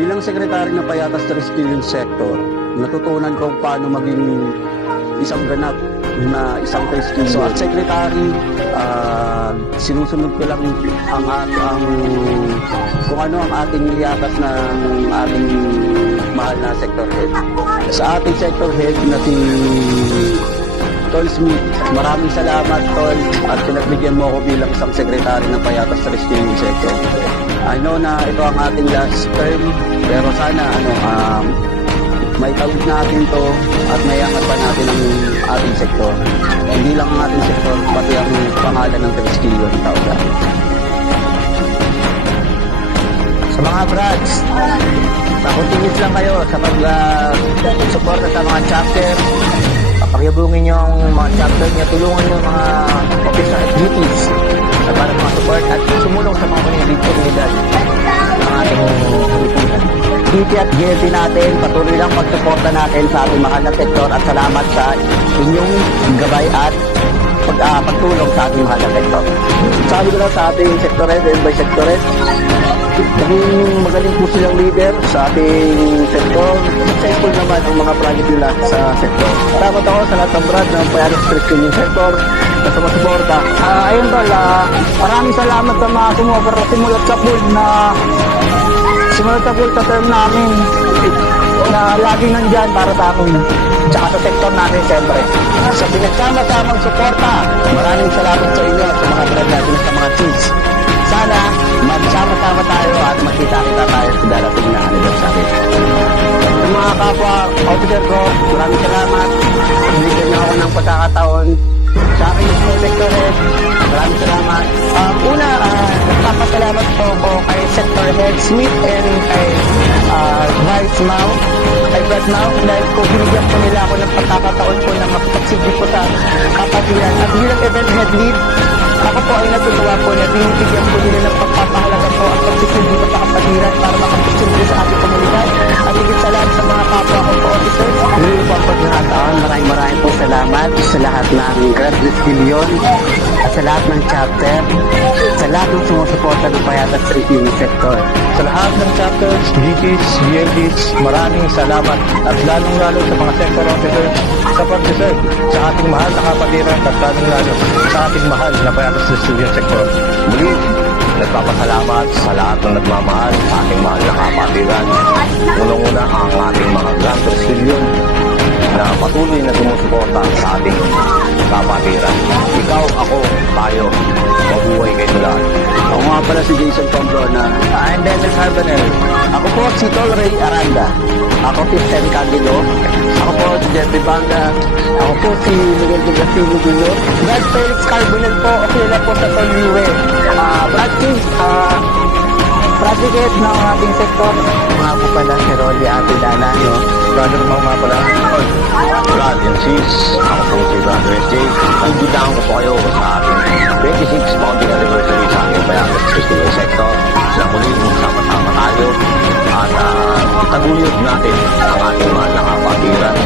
Bilang sekretary ng Payatas Rescue Sector, natutunan ko paano maging isang ganap na isang rescue. So as secretary, sinusunod ko lang ang kung ano ang ating iyatas ng ating mahal na sector head. Sa ating sector head na si Tol Smith, maraming salamat Tol at pinagbigyan mo ako bilang isang sekretary ng Payatas Rescue Sector. I know na ito ang ating last term, pero sana may tawid natin to at mayangat pa natin ang ating sektor. Hindi lang ang ating sektor, pati ang pangalan ng rescue ng tao natin. Sa mga brads, pakuntingis lang kayo sa pag-suporta sa mga chapter. Pakyabungin nyo ang mga chapter niya, tulungan nyo mga official duties sa para mga support at sumulong sa mga komunidad ng ating Pilipinas. DT at GLT natin, patuloy lang pagsuporta natin sa ating mahal na sektor at salamat sa inyong gabay at pagtulong sa ating mahal na sektor. Sabi ko lang sa ating sektoret and by sektoret, naging magaling po silang leader sa ating sektor. Successful naman ang mga project nila sa sektor. Salamat ako sa lahat ng brand ng Payatas Rescue Sector na sumasuporta. Ayun tol, maraming salamat sa mga sumopera simulat sa pool sa term namin na laging nandyan para sa amin. Tsaka sa sektor natin siyempre. Sa pinagsama-samang suporta, maraming salamat sa inyo sa mga brand natin at sa mga cheese. Sana magsama-sama tayo at magkita-kita tayo sa darating na anniversary. Sa mga kapwa officer ko, maraming salamat. Binigyan niyo ako ng pagkakataon sa akin yung sector head. Maraming salamat. Nagpapasalamat po ako kay Sector Head Smith and kay Vice Mau, kay Brad Mau, dahil po binigyan po nila ako ng pagkakataon po na makapagsilbi po sa kapatiran. At bilang event head lead, ako po ay natutuwa po na binibigyan po nila ng pagpapahalaga po ang pagsisilbi ko sa kapatiran para makapagsilbi sa ating komunidad. At higit sa lahat sa mga kapwa ko po officers, Hindi po ang pagkakataon. Maraming po salamat sa lahat ng Grand Rescue at sa lahat ng chapter, sa lahat ng sumusuporta ng Payatas Rescue Sector. sa lahat ng chapters, GTs, GLTs, maraming salamat at lalong-lalo sa mga sector officers sa pag-deserve sa ating mahal na kapatiran at lalong-lalo sa ating mahal na Payatas Rescue Sector. Muli, nagpapasalamat sa lahat ng nagmamahal sa ating mahal na kapatiran. Unang-una ang ating mga Grand Rescue na patuloy na sumusuporta sa ating kapatiran. Ikaw, ako, tayo, mabuhay kayo lahat. Ako nga pala si Jason Pamplona. I'm Dennis Harbanel. Ako po si Tol Ray Aranda. Ako si Stan Candilo. Ako po si Jeffrey Banga. Ako po si Miguel de Castillo Jr. Brad Felix Carbonel po, okay na po sa Toliwe. Brad King, project ng ating sektor. Mga po pala si Rolly Abidana. Brother mo nga pala, Brad and Sis, ako po si Brother SJ. Nagbitaan ko po kayo sa ating 26th founding anniversary sa ating Payatas Rescue Sector. Na muli, magsama-sama tayo at itaguyod natin ang ating mahal na kapatiran.